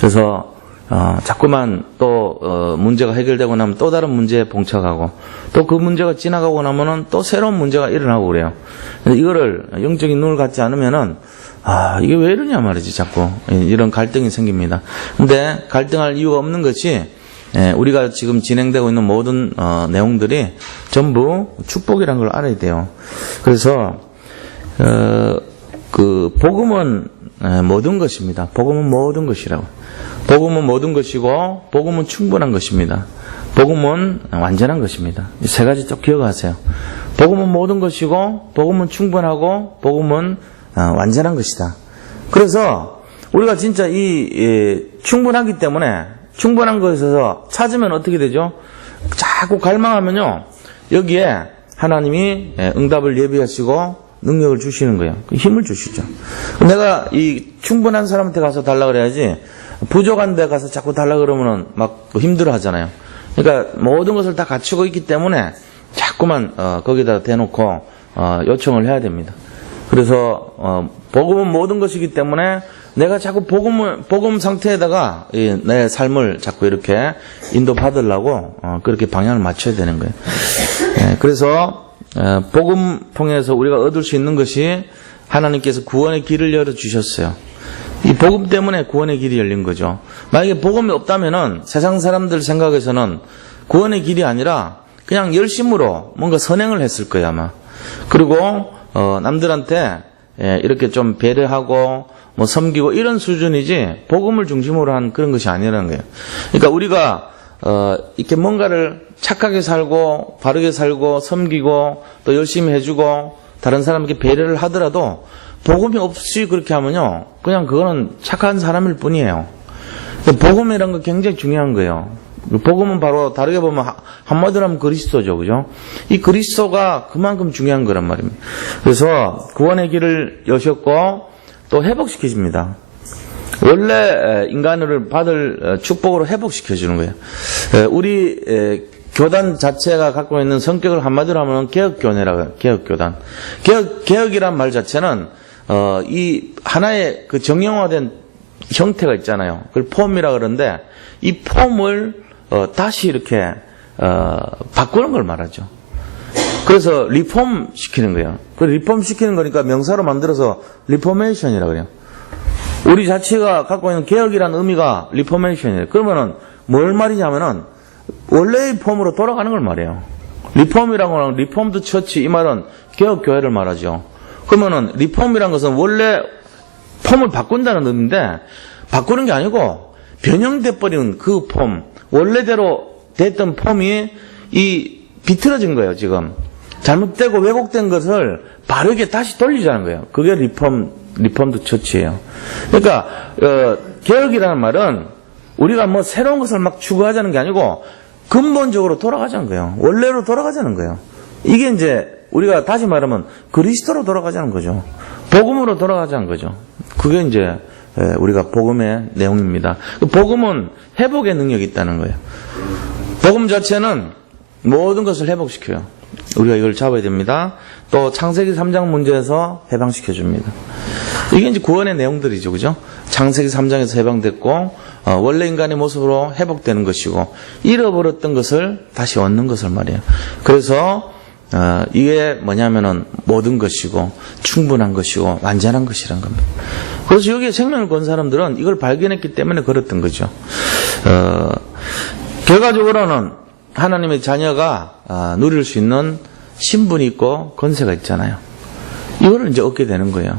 그래서 자꾸만 또 문제가 해결되고 나면 또 다른 문제에 봉착하고 또 그 문제가 지나가고 나면은 또 새로운 문제가 일어나고 그래요. 이거를 영적인 눈을 갖지 않으면은 이게 왜 이러냐 말이지. 자꾸 이런 갈등이 생깁니다. 근데 갈등할 이유가 없는 것이 우리가 지금 진행되고 있는 모든 내용들이 전부 축복이라는 걸 알아야 돼요. 그래서 그 복음은 모든 것입니다. 복음은 모든 것이라고. 복음은 모든 것이고 복음은 충분한 것입니다. 복음은 완전한 것입니다. 이 세 가지 꼭 기억하세요. 복음은 모든 것이고 복음은 충분하고 복음은 완전한 것이다. 그래서 우리가 진짜 충분하기 때문에 충분한 것에서 찾으면 어떻게 되죠? 자꾸 갈망하면요, 여기에 하나님이 응답을 예비하시고 능력을 주시는 거예요. 힘을 주시죠. 내가 이 충분한 사람한테 가서 달라 그래야지 부족한 데 가서 자꾸 달라 그러면은 막 힘들어 하잖아요. 그러니까 모든 것을 다 갖추고 있기 때문에 자꾸만 거기다 대놓고 요청을 해야 됩니다. 그래서 복음은 모든 것이기 때문에 내가 자꾸 복음 상태에다가 내 삶을 자꾸 이렇게 인도받으려고 그렇게 방향을 맞춰야 되는 거예요. 그래서 복음 통해서 우리가 얻을 수 있는 것이 하나님께서 구원의 길을 열어주셨어요. 이 복음 때문에 구원의 길이 열린 거죠. 만약에 복음이 없다면은 세상 사람들 생각에서는 구원의 길이 아니라 그냥 열심으로 뭔가 선행을 했을 거예요, 아마. 그리고 남들한테 이렇게 좀 배려하고 뭐 섬기고 이런 수준이지 복음을 중심으로 한 그런 것이 아니라는 거예요. 그러니까 우리가 이렇게 뭔가를 착하게 살고 바르게 살고 섬기고 또 열심히 해주고 다른 사람에게 배려를 하더라도 복음이 없이 그렇게 하면요, 그냥 그거는 착한 사람일 뿐이에요. 복음이라는 거 굉장히 중요한 거예요. 복음은 바로 다르게 보면 한마디로 하면 그리스도죠, 그죠? 이 그리스도가 그만큼 중요한 거란 말입니다. 그래서 구원의 길을 여셨고 또 회복시키십니다. 원래 인간을 받을 축복으로 회복시켜주는 거예요. 우리 교단 자체가 갖고 있는 성격을 한마디로 하면 개혁교회라고 해요. 개혁교단. 개혁이란 말 자체는 이 하나의 그 정형화된 형태가 있잖아요. 그걸 폼이라 그러는데 이 폼을 다시 이렇게 바꾸는 걸 말하죠. 그래서 리폼 시키는 거예요. 그 리폼 시키는 거니까 명사로 만들어서 리포메이션이라고 그래요. 우리 자체가 갖고 있는 개혁이라는 의미가 리포메이션이에요. 그러면은 뭘 말이냐면은 원래의 폼으로 돌아가는 걸 말해요. 리폼이라고 하는 리폼드 처치, 이 말은 개혁교회를 말하죠. 그러면은 리폼이라는 것은 원래 폼을 바꾼다는 의미인데 바꾸는 게 아니고 변형돼 버린 그 폼, 원래대로 됐던 폼이 비틀어진 거예요. 지금 잘못되고 왜곡된 것을 바르게 다시 돌리자는 거예요. 그게 리폼드 처치예요. 그러니까 개혁이라는 말은 우리가 뭐 새로운 것을 막 추구하자는 게 아니고 근본적으로 돌아가자는 거예요. 원래로 돌아가자는 거예요. 이게 이제 우리가 다시 말하면 그리스도로 돌아가자는 거죠. 복음으로 돌아가자는 거죠. 그게 이제 우리가 복음의 내용입니다. 복음은 회복의 능력이 있다는 거예요. 복음 자체는 모든 것을 회복시켜요. 우리가 이걸 잡아야 됩니다. 또 창세기 3장 문제에서 해방시켜 줍니다. 이게 이제 구원의 내용들이죠, 그죠? 창세기 3장에서 해방됐고 원래 인간의 모습으로 회복되는 것이고 잃어버렸던 것을 다시 얻는 것을 말이에요. 그래서 이게 뭐냐면은 모든 것이고 충분한 것이고 완전한 것이란 겁니다. 그래서 여기에 생명을 건 사람들은 이걸 발견했기 때문에 그랬던 거죠. 결과적으로는 하나님의 자녀가 누릴 수 있는 신분이 있고 권세가 있잖아요. 이거를 이제 얻게 되는 거예요.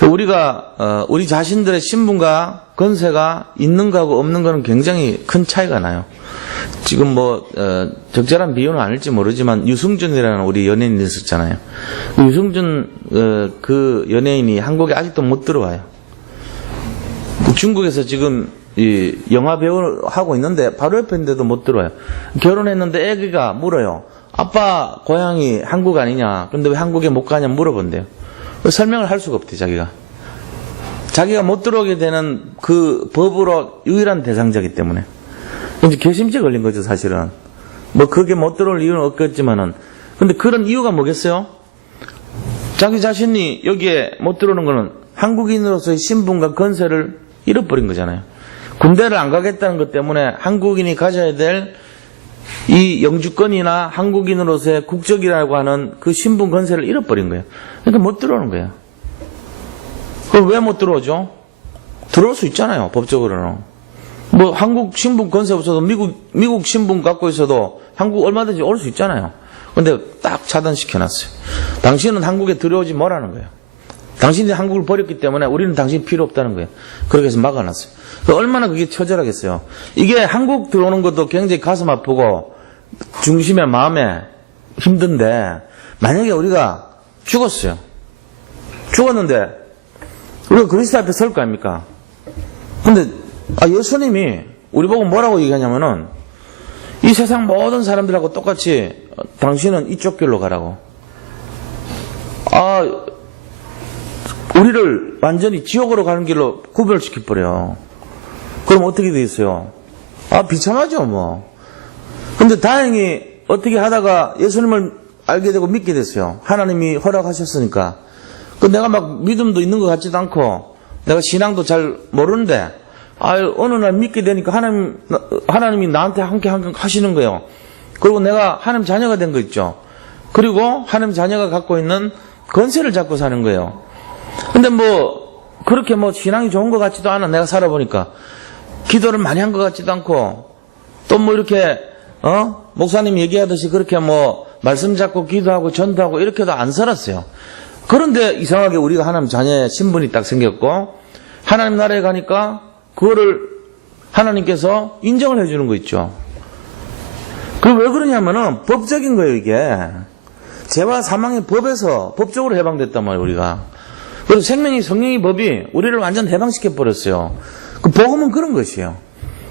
우리가 우리 자신들의 신분과 권세가 있는 거하고 없는 거는 굉장히 큰 차이가 나요. 지금 뭐 적절한 비유는 아닐지 모르지만 유승준이라는 우리 연예인이 있었잖아요. 유승준 그 연예인이 한국에 아직도 못 들어와요. 중국에서 지금 이 영화 배우를 하고 있는데 바로 옆에 있는데도 못 들어와요. 결혼했는데 애기가 물어요. 아빠 고향이 한국 아니냐? 근데 왜 한국에 못 가냐 물어본대요. 설명을 할 수가 없대, 자기가 못 들어오게 되는 그 법으로 유일한 대상자이기 때문에. 이제 괘씸죄 걸린 거죠, 사실은. 뭐 그게 못 들어올 이유는 없겠지만은. 근데 그런 이유가 뭐겠어요? 자기 자신이 여기에 못 들어오는 거는 한국인으로서의 신분과 권세를 잃어버린 거잖아요. 군대를 안 가겠다는 것 때문에 한국인이 가져야 될 이 영주권이나 한국인으로서의 국적이라고 하는 그 신분 건세를 잃어버린 거예요. 그러니까 못 들어오는 거예요. 그럼 왜 못 들어오죠? 들어올 수 있잖아요, 법적으로는. 뭐 한국 신분 건세 없어도 미국 신분 갖고 있어도 한국 얼마든지 올 수 있잖아요. 근데 딱 차단시켜놨어요. 당신은 한국에 들어오지 말라는 거예요. 당신이 한국을 버렸기 때문에 우리는 당신이 필요 없다는 거예요. 그렇게 해서 막아놨어요. 얼마나 그게 처절하겠어요. 이게 한국 들어오는 것도 굉장히 가슴 아프고 중심에 마음에 힘든데 만약에 우리가 죽었어요. 죽었는데 우리가 그리스도 앞에 설 거 아닙니까? 근데 예수님이 우리 보고 뭐라고 얘기하냐면은 이 세상 모든 사람들하고 똑같이 당신은 이쪽 길로 가라고. 우리를 완전히 지옥으로 가는 길로 구별시켜버려요. 그럼 어떻게 되겠어요? 비참하죠, 뭐. 근데 다행히 어떻게 하다가 예수님을 알게 되고 믿게 됐어요. 하나님이 허락하셨으니까. 내가 막 믿음도 있는 것 같지도 않고, 내가 신앙도 잘 모르는데, 어느 날 믿게 되니까 하나님이 나한테 함께 하시는 거예요. 그리고 내가 하나님 자녀가 된 거 있죠. 그리고 하나님 자녀가 갖고 있는 권세를 잡고 사는 거예요. 근데 그렇게 신앙이 좋은 것 같지도 않아. 내가 살아보니까. 기도를 많이 한 것 같지도 않고, 또 이렇게, 목사님 얘기하듯이 그렇게 말씀 잡고 기도하고 전도하고 이렇게도 안 살았어요. 그런데 이상하게 우리가 하나님 자녀의 신분이 딱 생겼고, 하나님 나라에 가니까 그거를 하나님께서 인정을 해주는 거 있죠. 그리고 왜 그러냐면은 법적인 거예요, 이게. 죄와 사망의 법에서 법적으로 해방됐단 말이에요, 우리가. 그래서 생명이 성령의 법이 우리를 완전 해방시켜버렸어요. 그 복음은 그런 것이에요.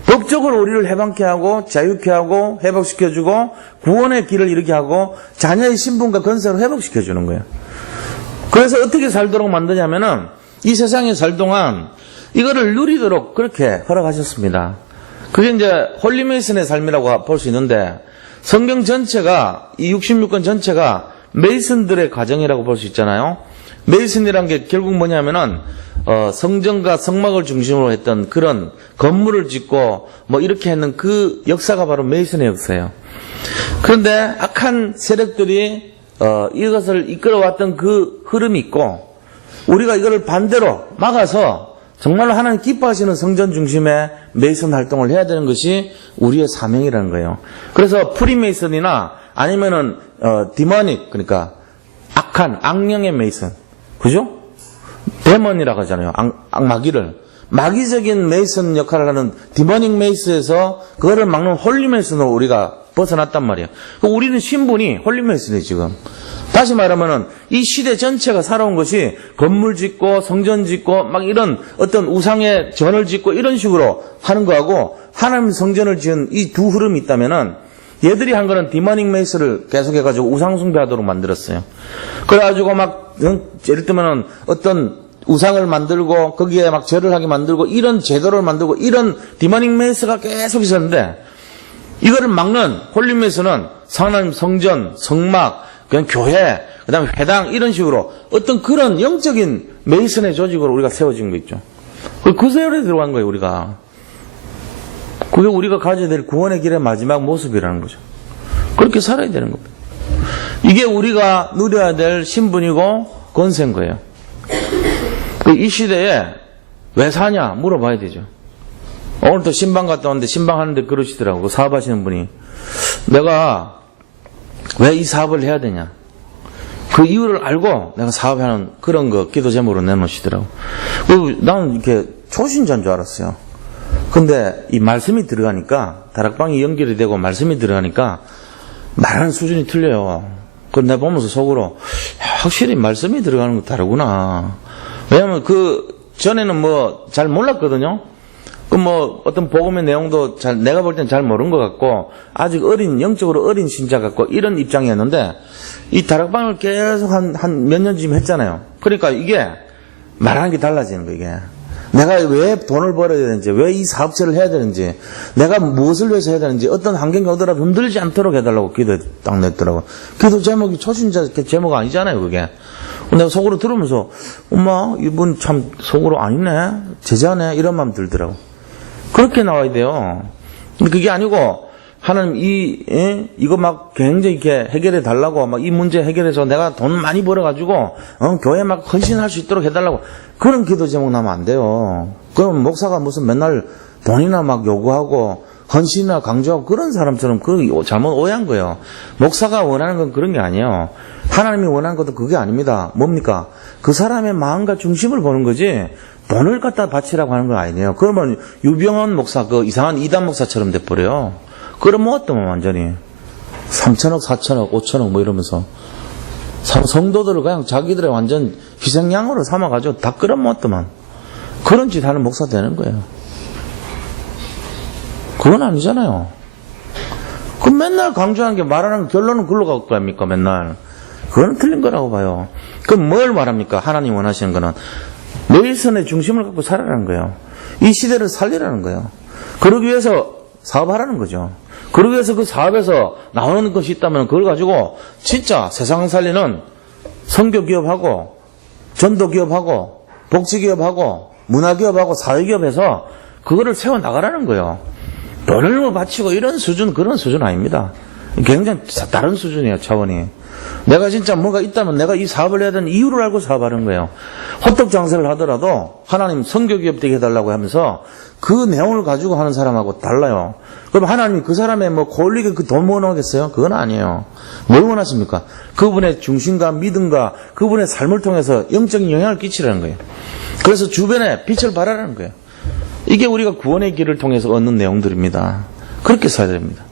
법적으로 우리를 해방케 하고 자유케 하고 회복시켜주고 구원의 길을 이루게 하고 자녀의 신분과 건세로 회복시켜주는 거예요. 그래서 어떻게 살도록 만드냐면은 이 세상에 살 동안 이거를 누리도록 그렇게 허락하셨습니다. 그게 이제 홀리메이슨의 삶이라고 볼 수 있는데 성경 전체가 이 66권 전체가 메이슨들의 과정이라고 볼 수 있잖아요. 메이슨이란 게 결국 뭐냐면은 성전과 성막을 중심으로 했던 그런 건물을 짓고 이렇게 했는 그 역사가 바로 메이슨의 역사예요. 그런데 악한 세력들이 이것을 이끌어왔던 그 흐름이 있고 우리가 이거를 반대로 막아서 정말로 하나님 기뻐하시는 성전 중심의 메이슨 활동을 해야 되는 것이 우리의 사명이라는 거예요. 그래서 프리메이슨이나 아니면은 디모닉, 그러니까 악한 악령의 메이슨, 그죠? 데몬이라고 하잖아요. 마귀를. 마귀적인 메이슨 역할을 하는 디모닉 메이슨에서 그거를 막는 홀리 메이슨으로 우리가 벗어났단 말이에요. 우리는 신분이 홀리 메이슨이에요, 지금. 다시 말하면은 이 시대 전체가 살아온 것이 건물 짓고 성전 짓고 막 이런 어떤 우상의 전을 짓고 이런 식으로 하는 거하고 하나님 성전을 지은 이 두 흐름이 있다면은 얘들이 한 거는 디모닉 메이슨을 계속해가지고 우상 숭배하도록 만들었어요. 그래가지고 예를 들면은 어떤 우상을 만들고 거기에 절을 하게 만들고 이런 제도를 만들고 이런 디모닉 메이슨가 계속 있었는데 이거를 막는 홀리 메이슨은 하나님 성전, 성막, 그냥 교회, 그 다음에 회당 이런 식으로 어떤 그런 영적인 메이슨의 조직으로 우리가 세워진 거 있죠. 그 세월에 들어간 거예요, 우리가. 그게 우리가 가져야 될 구원의 길의 마지막 모습이라는 거죠. 그렇게 살아야 되는 겁니다. 이게 우리가 누려야 될 신분이고 권세인 거예요. 이 시대에 왜 사냐 물어봐야 되죠. 오늘도 신방 갔다 왔는데 신방하는데 그러시더라고. 사업하시는 분이. 내가 왜 이 사업을 해야 되냐. 그 이유를 알고 내가 사업하는 그런 거 기도 제목으로 내놓으시더라고. 나는 이렇게 초신자인 줄 알았어요. 근데 이 말씀이 들어가니까 다락방이 연결이 되고 말씀이 들어가니까 말하는 수준이 틀려요. 그걸 내가 보면서 속으로 확실히 말씀이 들어가는 거 다르구나. 왜냐면 전에는 잘 몰랐거든요. 어떤 복음의 내용도 내가 볼 땐 잘 모르는 것 같고, 아직 영적으로 어린 신자 같고, 이런 입장이었는데, 이 다락방을 계속 한 몇 년쯤 했잖아요. 그러니까 이게, 말하는 게 달라지는 거예요, 이게. 내가 왜 돈을 벌어야 되는지, 왜 이 사업체를 해야 되는지, 내가 무엇을 위해서 해야 되는지, 어떤 환경이 오더라도 흔들리지 않도록 해달라고 기도에 딱 냈더라고. 기도 제목이 초신자 제목 아니잖아요, 그게. 내가 속으로 들으면서, 엄마, 이분 참 속으로 아니네, 제자네, 이런 마음 들더라고. 그렇게 나와야 돼요. 근데 그게 아니고 하나님 이거 막 굉장히 이렇게 해결해 달라고 막 이 문제 해결해서 내가 돈 많이 벌어가지고 교회 막 헌신할 수 있도록 해달라고 그런 기도 제목 나면 안 돼요. 그럼 목사가 무슨 맨날 돈이나 막 요구하고 헌신이나 강조하고 그런 사람처럼 그 잘못 오해한 거예요. 목사가 원하는 건 그런 게 아니에요. 하나님이 원하는 것도 그게 아닙니다. 뭡니까? 그 사람의 마음과 중심을 보는 거지 돈을 갖다 바치라고 하는 건 아니에요. 그러면 유병헌 목사 그 이상한 이단 목사처럼 돼버려요. 그러면 어떠면 완전히 3천억 4천억 5천억 뭐 이러면서 성도들을 그냥 자기들의 완전 희생양으로 삼아가지고 다 끌어모았더만 그런 짓 하는 목사 되는 거예요. 그건 아니잖아요. 그 맨날 강조하는 게 말하는 결론은 글로 갈 거 아닙니까 맨날. 그건 틀린 거라고 봐요. 그럼 뭘 말합니까? 하나님 원하시는 거는 매일선의 중심을 갖고 살아라는 거예요. 이 시대를 살리라는 거예요. 그러기 위해서 사업하라는 거죠. 그러기 위해서 그 사업에서 나오는 것이 있다면 그걸 가지고 진짜 세상 살리는 선교기업하고 전도기업하고 복지기업하고 문화기업하고 사회기업에서 그거를 세워나가라는 거예요. 돈을 뭐 바치고 이런 수준 그런 수준 아닙니다. 굉장히 다른 수준이에요. 차원이. 내가 진짜 뭐가 있다면 내가 이 사업을 해야 되는 이유를 알고 사업하는 거예요. 호떡 장사를 하더라도 하나님 선교기업 되게 해달라고 하면서 그 내용을 가지고 하는 사람하고 달라요. 그럼 하나님이 그 사람의 뭐 권리가 그 돈 모으겠어요? 그건 아니에요. 뭘 원하십니까? 그분의 중심과 믿음과 그분의 삶을 통해서 영적인 영향을 끼치라는 거예요. 그래서 주변에 빛을 발하라는 거예요. 이게 우리가 구원의 길을 통해서 얻는 내용들입니다. 그렇게 써야 됩니다.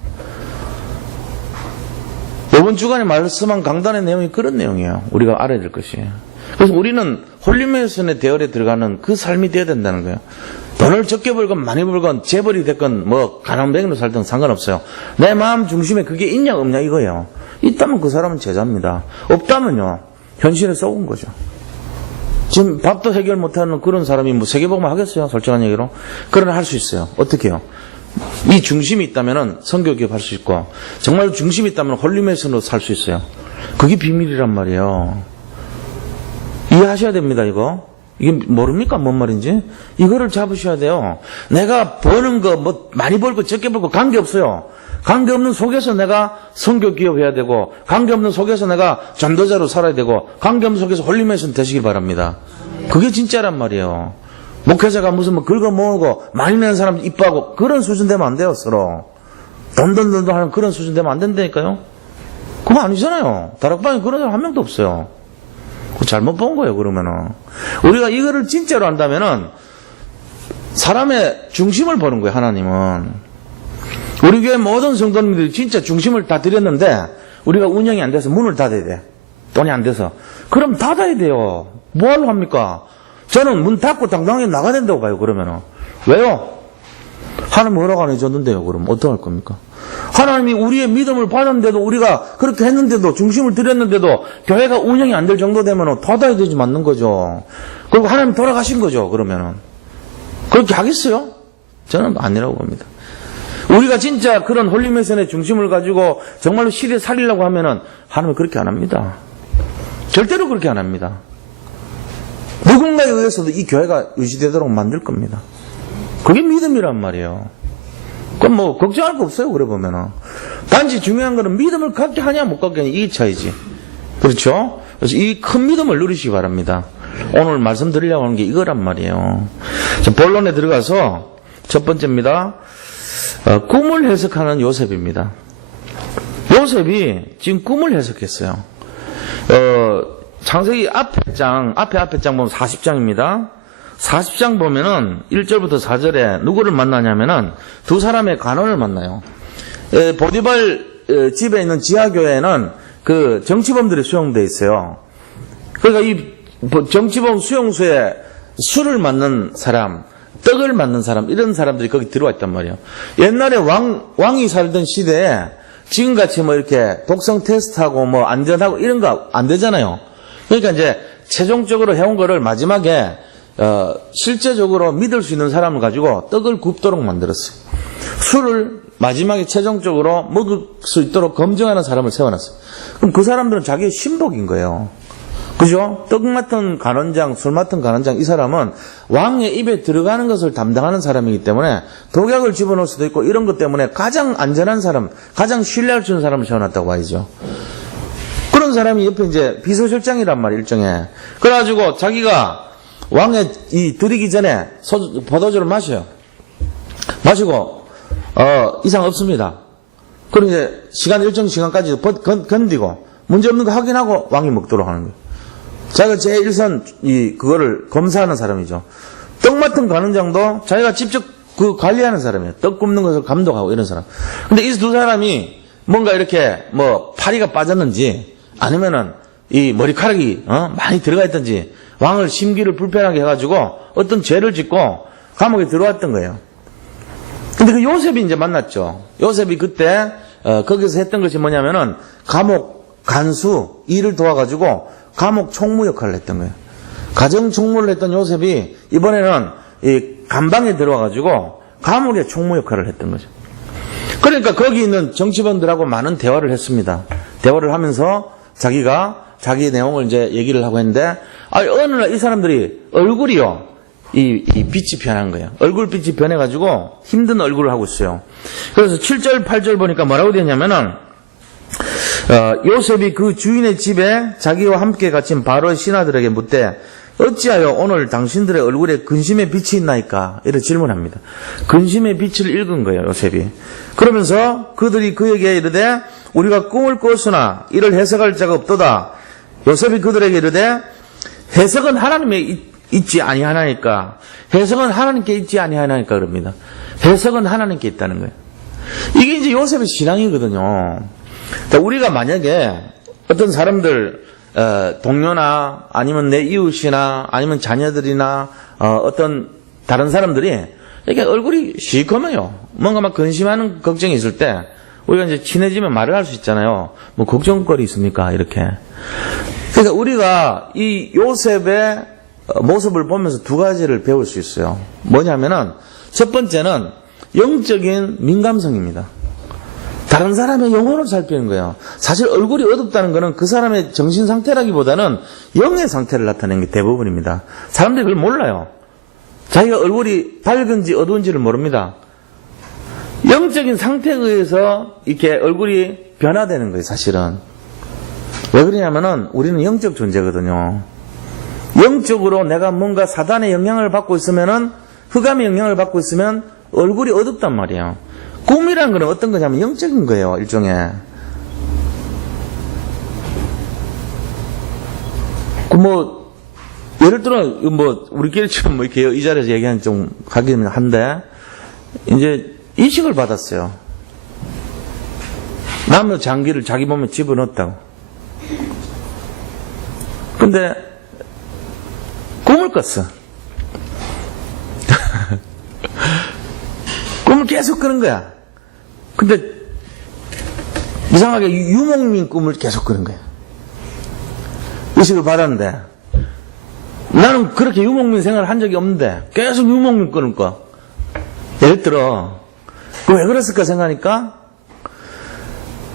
이번 주간에 말씀한 강단의 내용이 그런 내용이에요. 우리가 알아야 될 것이에요. 그래서 우리는 홀리메이슨의 대열에 들어가는 그 삶이 되어야 된다는 거예요. 돈을 적게 벌건 많이 벌건 재벌이 됐건 뭐 가난뱅이로 살든 상관없어요. 내 마음 중심에 그게 있냐 없냐 이거예요. 있다면 그 사람은 제자입니다. 없다면요 현실에 썩은 거죠. 지금 밥도 해결 못하는 그런 사람이 뭐 세계복음을 하겠어요? 솔직한 얘기로. 그러나 할 수 있어요. 어떻게 해요? 이 중심이 있다면 선교기업 할 수 있고 정말 중심이 있다면 홀리메이슨으로 살 수 있어요. 그게 비밀이란 말이에요. 이해하셔야 됩니다. 이게 모릅니까? 뭔 말인지? 이거를 잡으셔야 돼요. 내가 버는 거 뭐 많이 벌고 적게 벌고 관계없어요. 관계없는 속에서 내가 선교기업 해야 되고 관계없는 속에서 내가 전도자로 살아야 되고 관계없는 속에서 홀리메이슨 되시기 바랍니다. 그게 진짜란 말이에요. 목회자가 무슨 뭐 긁어 모으고 많이 내는 사람 이뻐하고 그런 수준 되면 안 돼요. 서로 돈 하는 그런 수준 되면 안 된다니까요. 그거 아니잖아요. 다락방에 그런 사람 한 명도 없어요. 잘못 본 거예요. 그러면은 우리가 이거를 진짜로 한다면은 사람의 중심을 보는 거예요. 하나님은 우리 교회 모든 성도님들이 진짜 중심을 다 드렸는데 우리가 운영이 안 돼서 문을 닫아야 돼. 돈이 안 돼서. 그럼 닫아야 돼요. 뭐하러 합니까? 저는 문 닫고 당당하게 나가야 된다고 봐요. 그러면은 왜요? 하나님 허락 안 해줬는데요. 그럼 어떡할 겁니까? 하나님이 우리의 믿음을 받았는데도 우리가 그렇게 했는데도 중심을 드렸는데도 교회가 운영이 안 될 정도 되면 닫아야 되지 맞는 거죠. 그리고 하나님 돌아가신 거죠. 그러면은 그렇게 하겠어요? 저는 아니라고 봅니다. 우리가 진짜 그런 홀리메이슨의 중심을 가지고 정말로 시대 살리려고 하면은 하나님은 그렇게 안 합니다. 절대로 그렇게 안 합니다. 누군가에 의해서도 이 교회가 유지되도록 만들 겁니다. 그게 믿음이란 말이에요. 그럼 뭐 걱정할 거 없어요. 그래 보면은 단지 중요한 거는 믿음을 갖게 하냐 못 갖게 하냐 이 차이지. 그렇죠? 그래서 이 큰 믿음을 누리시기 바랍니다. 오늘 말씀드리려고 하는 게 이거란 말이에요. 자, 본론에 들어가서 첫 번째입니다. 꿈을 해석하는 요셉입니다. 요셉이 지금 꿈을 해석했어요. 창세기 앞에 장 보면 40장입니다. 40장 보면은 1절부터 4절에 누구를 만나냐면은 두 사람의 간원을 만나요. 보디발 집에 있는 지하교회에는 그 정치범들이 수용되어 있어요. 그러니까 이 정치범 수용소에 술을 맞는 사람, 떡을 맞는 사람, 이런 사람들이 거기 들어와 있단 말이에요. 옛날에 왕이 살던 시대에 지금같이 뭐 이렇게 독성 테스트하고 뭐 안전하고 이런 거 안 되잖아요. 그러니까 이제 최종적으로 해온 거를 마지막에 실제적으로 믿을 수 있는 사람을 가지고 떡을 굽도록 만들었어요. 술을 마지막에 최종적으로 먹을 수 있도록 검증하는 사람을 세워놨어요. 그럼 그 사람들은 자기의 신복인 거예요. 그죠? 떡 맡은 간원장, 술 맡은 간원장, 이 사람은 왕의 입에 들어가는 것을 담당하는 사람이기 때문에 독약을 집어넣을 수도 있고 이런 것 때문에 가장 안전한 사람, 가장 신뢰할 수 있는 사람을 세워놨다고 봐야죠. 그런 사람이 옆에 이제 비서실장이란 말이에요, 일종의. 그래가지고 자기가 왕에 드리기 전에 포도주를 마셔요. 마시고, 이상 없습니다. 그럼 이제 일정 시간까지 견디고, 문제 없는 거 확인하고 왕이 먹도록 하는 거예요. 자기가 제1선, 그거를 검사하는 사람이죠. 떡 맡은 간원장도 자기가 직접 관리하는 사람이에요. 떡 굽는 것을 감독하고 이런 사람. 근데 이 두 사람이 뭔가 이렇게, 파리가 빠졌는지, 아니면은, 이 머리카락이, 많이 들어가 있든지, 왕을 심기를 불편하게 해가지고, 어떤 죄를 짓고, 감옥에 들어왔던 거예요. 근데 그 요셉이 이제 만났죠. 요셉이 그때, 거기서 했던 것이 뭐냐면은, 감옥 간수, 일을 도와가지고, 감옥 총무 역할을 했던 거예요. 가정 총무를 했던 요셉이 이번에는 이 감방에 들어와가지고 감옥의 총무 역할을 했던 거죠. 그러니까 거기 있는 정치범들하고 많은 대화를 했습니다. 대화를 하면서 자기가 자기 내용을 이제 얘기를 하고 했는데, 어느 날 이 사람들이 얼굴이요, 이 빛이 변한 거예요. 얼굴빛이 변해가지고 힘든 얼굴을 하고 있어요. 그래서 7절, 8절 보니까 뭐라고 되어 있냐면은, 요셉이 그 주인의 집에 자기와 함께 갇힌 바로의 신하들에게 묻되 어찌하여 오늘 당신들의 얼굴에 근심의 빛이 있나이까? 이렇게 질문합니다. 근심의 빛을 읽은 거예요, 요셉이. 그러면서 그들이 그에게 이르되 우리가 꿈을 꿨으나 이를 해석할 자가 없도다. 요셉이 그들에게 이르되 해석은 하나님에 있지 아니하나이까? 해석은 하나님께 있지 아니하나이까? 그럽니다. 해석은 하나님께 있다는 거예요. 이게 이제 요셉의 신앙이거든요. 우리가 만약에 어떤 사람들, 동료나 아니면 내 이웃이나 아니면 자녀들이나 어떤 다른 사람들이 이렇게 얼굴이 시커매요. 뭔가 막 근심하는 걱정이 있을 때 우리가 이제 친해지면 말을 할 수 있잖아요. 뭐 걱정거리 있습니까? 이렇게. 그러니까 우리가 이 요셉의 모습을 보면서 두 가지를 배울 수 있어요. 뭐냐면은 첫 번째는 영적인 민감성입니다. 다른 사람의 영혼을 살피는 거예요. 사실 얼굴이 어둡다는 것은 그 사람의 정신 상태라기보다는 영의 상태를 나타내는 게 대부분입니다. 사람들이 그걸 몰라요. 자기가 얼굴이 밝은지 어두운지를 모릅니다. 영적인 상태에 의해서 이렇게 얼굴이 변화되는 거예요, 사실은. 왜 그러냐면은 우리는 영적 존재거든요. 영적으로 내가 뭔가 사단의 영향을 받고 있으면은, 흑암의 영향을 받고 있으면 얼굴이 어둡단 말이에요. 꿈이라는 건 어떤 거냐면 영적인 거예요, 일종의. 예를 들어, 우리끼리처럼 이렇게 이 자리에서 얘기하는 좀 하긴 한데, 이제 이식을 받았어요. 나무 장기를 자기 몸에 집어넣었다고. 근데, 꿈을 꿨어. 꿈을 계속 꾸는 거야. 근데 이상하게 유목민 꿈을 계속 꾸는 거야. 의식을 받았는데 나는 그렇게 유목민 생활을 한 적이 없는데 계속 유목민 꾸는 거야. 예를 들어 왜 그랬을까 생각하니까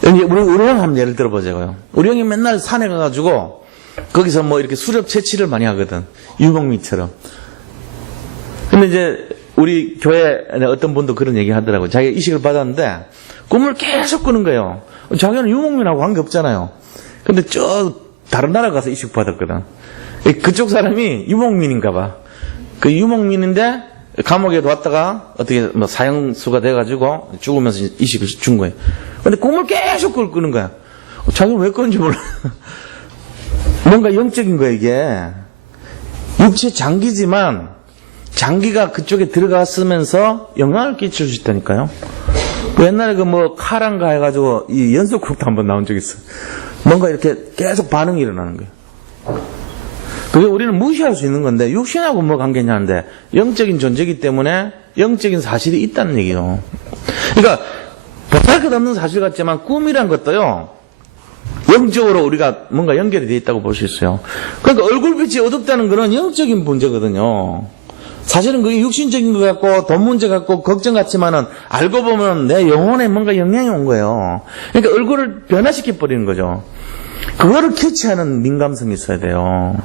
우리 형 한번 예를 들어보자고요. 우리 형이 맨날 산에 가가지고 거기서 뭐 이렇게 수렵 채취를 많이 하거든. 유목민처럼. 근데 이제 우리 교회 어떤 분도 그런 얘기 하더라고요. 자기가 이식을 받았는데 꿈을 계속 꾸는 거예요. 자기는 유목민하고 관계없잖아요. 근데 다른 나라 가서 이식 받았거든. 그쪽 사람이 유목민인가 봐. 그 유목민인데 감옥에도 왔다가 어떻게 사형수가 돼가지고 죽으면서 이식을 준 거예요. 근데 꿈을 계속 꾸는 거야. 자기는 왜 그런지 몰라. 뭔가 영적인 거야, 이게. 육체 장기지만 장기가 그쪽에 들어갔으면서 영향을 끼칠 수 있다니까요. 옛날에 카란가 해가지고 이 연속극도 한번 나온 적이 있어. 뭔가 이렇게 계속 반응이 일어나는 거예요. 그게 우리는 무시할 수 있는 건데 육신하고 뭐 관계냐는데 영적인 존재이기 때문에 영적인 사실이 있다는 얘기예요. 그러니까 보잘것없는 사실 같지만 꿈이란 것도요. 영적으로 우리가 뭔가 연결이 되어 있다고 볼 수 있어요. 그러니까 얼굴빛이 어둡다는 것은 영적인 문제거든요. 사실은 그게 육신적인 것 같고 돈 문제 같고 걱정 같지만은 알고 보면 내 영혼에 뭔가 영향이 온 거예요. 그러니까 얼굴을 변화시켜 버리는 거죠. 그거를 캐치하는 민감성이 있어야 돼요.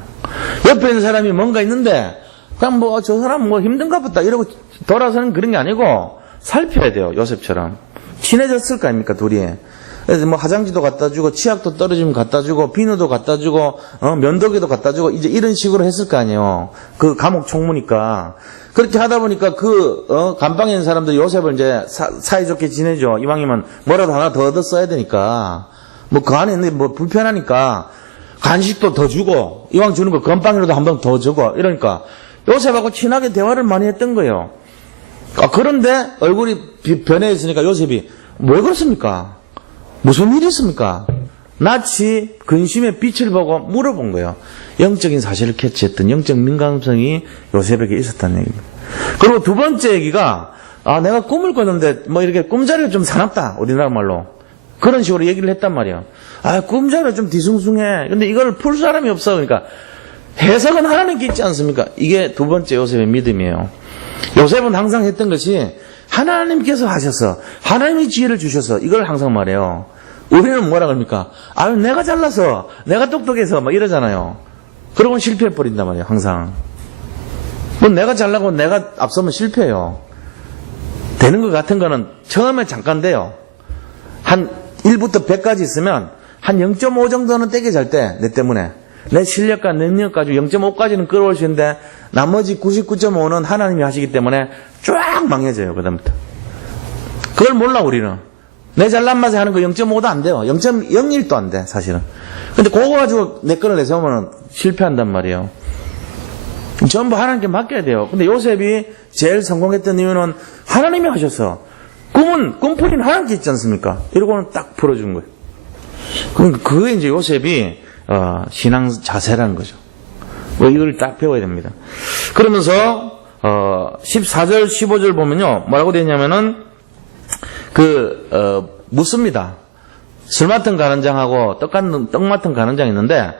옆에 있는 사람이 뭔가 있는데 그냥 뭐 저 사람 뭐 힘든가 보다 이러고 돌아서는 그런 게 아니고 살펴야 돼요. 요셉처럼. 친해졌을 거 아닙니까 둘이. 그래서 뭐 화장지도 갖다 주고 치약도 떨어지면 갖다 주고 비누도 갖다 주고 면도기도 갖다 주고 이제 이런 식으로 했을 거 아니에요. 그 감옥 총무니까. 그렇게 하다 보니까 감방에 있는 사람들 요셉을 이제 사이좋게 지내죠. 이왕이면 뭐라도 하나 더 얻었어야 되니까. 뭐 그 안에 있는 뭐 불편하니까 간식도 더 주고 이왕 주는 거 건빵이라도 한 번 더 주고 이러니까 요셉하고 친하게 대화를 많이 했던 거예요. 그런데 얼굴이 변해 있으니까 요셉이 왜 그렇습니까? 무슨 일이 있습니까? 낯이 근심의 빛을 보고 물어본 거예요. 영적인 사실을 캐치했던 영적 민감성이 요셉에게 있었다는 얘기입니다. 그리고 두 번째 얘기가 내가 꿈을 꿨는데 뭐 이렇게 꿈자리가 좀 사납다. 우리나라 말로. 그런 식으로 얘기를 했단 말이에요. 꿈자리가 좀 뒤숭숭해. 근데 이걸 풀 사람이 없어. 그러니까 해석은 하나님께 있지 않습니까? 이게 두 번째 요셉의 믿음이에요. 요셉은 항상 했던 것이 하나님께서 하셔서 하나님이 지혜를 주셔서 이걸 항상 말해요. 우리는 뭐라 그럽니까? 내가 잘나서 내가 똑똑해서 막 이러잖아요. 그러고는 실패해버린단 말이에요. 항상. 뭐 내가 잘나고 내가 앞서면 실패해요. 되는 것 같은 거는 처음에 잠깐 돼요. 한 1부터 100까지 있으면 한 0.5 정도는 떼게 잘 때 내 때문에 내 실력과 능력 가지고 0.5까지는 끌어올 수 있는데 나머지 99.5는 하나님이 하시기 때문에 쫙 망해져요. 그다음부터. 그걸 몰라 우리는. 내 잘난 맛에 하는 거 0.5도 안 돼요. 0.01도 안 돼 사실은. 근데 그거 가지고 내 거를 내세우면 실패한단 말이에요. 전부 하나님께 맡겨야 돼요. 근데 요셉이 제일 성공했던 이유는 하나님이 하셔서 꿈풀이는 하나님께 있지 않습니까? 이러고는 딱 풀어준 거예요. 그러니까 그게 이제 요셉이 신앙 자세라는 거죠. 이걸 딱 배워야 됩니다. 그러면서 14절 15절 보면요 뭐라고 되어 있냐면은 묻습니다. 술 맡은 가는장하고 떡 맡은 가는장이 있는데